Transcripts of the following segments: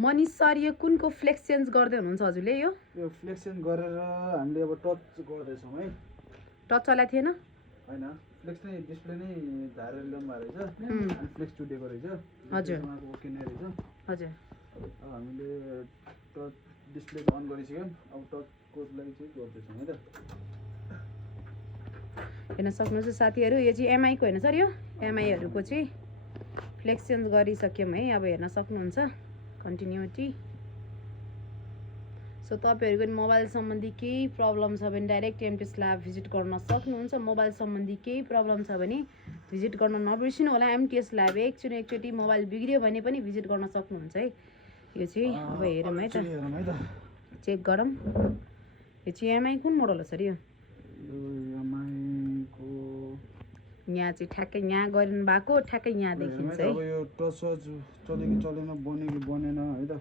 Manish sir यो कुनको flex change गर्दै हुनुहुन्छ हजुरले यो फ्लेक्स चेन्ज गरेर हामीले अब टच गर्दैछौँ है टच चलाएको थिएन हैन फ्लेक्स नै डिस्प्ले नै धारेर लम्बा रहेछ अनि फ्लेक्स चुटेको रहेछ हजुर उहाँको ओके नै रहेछ हजुर अब हामीले टच डिस्प्ले अन गरिसक्यौँ अब टचको लागि चाहिँ गर्दैछौँ है त हेर्न सक्नुहुन्छ साथीहरू यो चाहिँ एमआई को हैन सर यो एमआईहरुको चाहिँ फ्लेक्स चेन्ज गरिसक्यौँ है अब हेर्न सक्नुहुन्छ कन्टिन्युटी सो तपाईहरुको मोबाइल सम्बन्धी केही प्रब्लम छ भने डाइरेक्ट एमटेस ल्याब भिजिट गर्न सक्नुहुन्छ मोबाइल सम्बन्धी केही प्रब्लम छ भने भिजिट गर्न नबिर्सिनु होला एमटेस ल्याब एकचोटि मोबाइल बिग्रियो भने पनि भिजिट गर्न सक्नुहुन्छ है यो चाहिँ अब हेरौँ है त चेक गरौँ यो चाहिँ एमआई कुन मोडल हो सर यो एमआईको यहाँ चाहिँ ठ्याक्कै यहाँ गरिनु भएको ठ्याक्कै यहाँ देखिन्छ है अब यो टच चल्यो कि चलेन बन्यो कि बनेन है त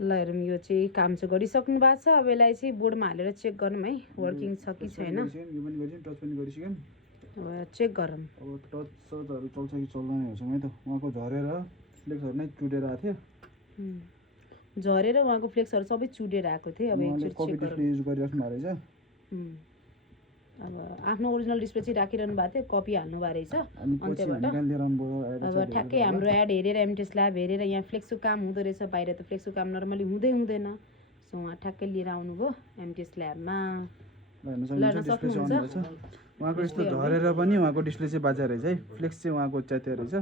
ल हेरौँ यो चाहिँ काम चाहिँ गरिसक्नु भएको छ अब यसलाई चाहिँ बोर्डमा हालेर चेक गरौँ है वर्किङ छ कि छैन यो पनि गरिसक्यौँ टच पनि गरिसक्यौँ अब चेक गरौँ अब टचहरू चल्छ कि चल्दैन हेर्छौँ है त उहाँको झरेर फ्लेक्सहरू नै चुटेर आएको थियो झरेर उहाँको फ्लेक्सहरू सबै चुटेर आएको थियो अब एकचोटि चेक डिस्प्ले युज गरिराख्नु भएको रहेछ अब आफ्नो ओरिजिनल डिस्प्ले चाहिँ राखिरहनु भएको थियो कपी हाल्नु भएको रहेछ अन्त्यबाट अब ठ्याक्कै हाम्रो एड हेरेर एमटेस ल्याब हेरेर यहाँ फ्लेक्सको काम हुँदो रहेछ बाहिर त फ्लेक्सको काम नर्मली हुँदैन सो उहाँ ठ्याक्कै लिएर आउनुभयो एमटेस ल्याबमा हेर्न सक्नुहुन्छ उहाँको यस्तो झरेर पनि उहाँको डिस्प्ले चाहिँ बाजा रहेछ है फ्लेक्स चाहिँ उहाँको च्यातिया रहेछ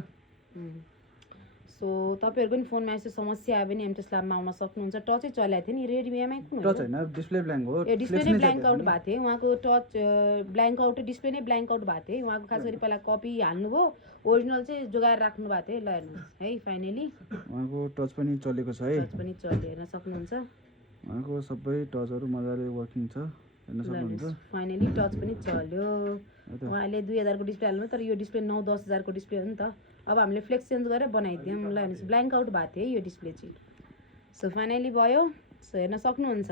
सो तपाईहरुको पनि फोनमा यस्तो समस्या आयो भने एमटेस ल्याबमा आउन सक्नुहुन्छ टचै चलाएको थियो नि रेडमी एमआई कुन हो टच हैन डिस्प्ले ब्ल्याङ्क हो ए डिस्प्ले नै ब्ल्याङ्क आउट भएको थियो उहाँको टच ब्ल्याङ्क आउट डिस्प्ले नै ब्ल्याङ्क आउट भएको थियो उहाँको खास गरी पहिला कपी हाल्नुभयो ओरिजिनल चाहिँ जोगाएर राख्नु भएको थियो ल हेर्नुहोस् है फाइनली उहाँको टच पनि चलेको छ है टच पनि चल्यो हेर्न सक्नुहुन्छ उहाँको सबै टचहरू मजाले वर्किङ छ हेर्न सक्नुहुन्छ फाइनली टच पनि चल्यो उहाँले 2000 को डिस्प्ले हाल्नु तर यो डिस्प्ले 9-10 हजार को डिस्प्ले हो नि त अब हामीले फ्लेक्स चेन्ज गरेर बनाइदियौँ ल हेर्नुहोस् ब्ल्याङ्क आउट भएको थियो यो डिस्प्ले चाहिँ सो फाइनली भयो सो हेर्न सक्नुहुन्छ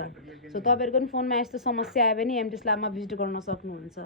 सो तपाईहरुको पनि फोनमा यस्तो समस्या आयो भने एमटेस ल्याबमा भिजिट गर्न सक्नुहुन्छ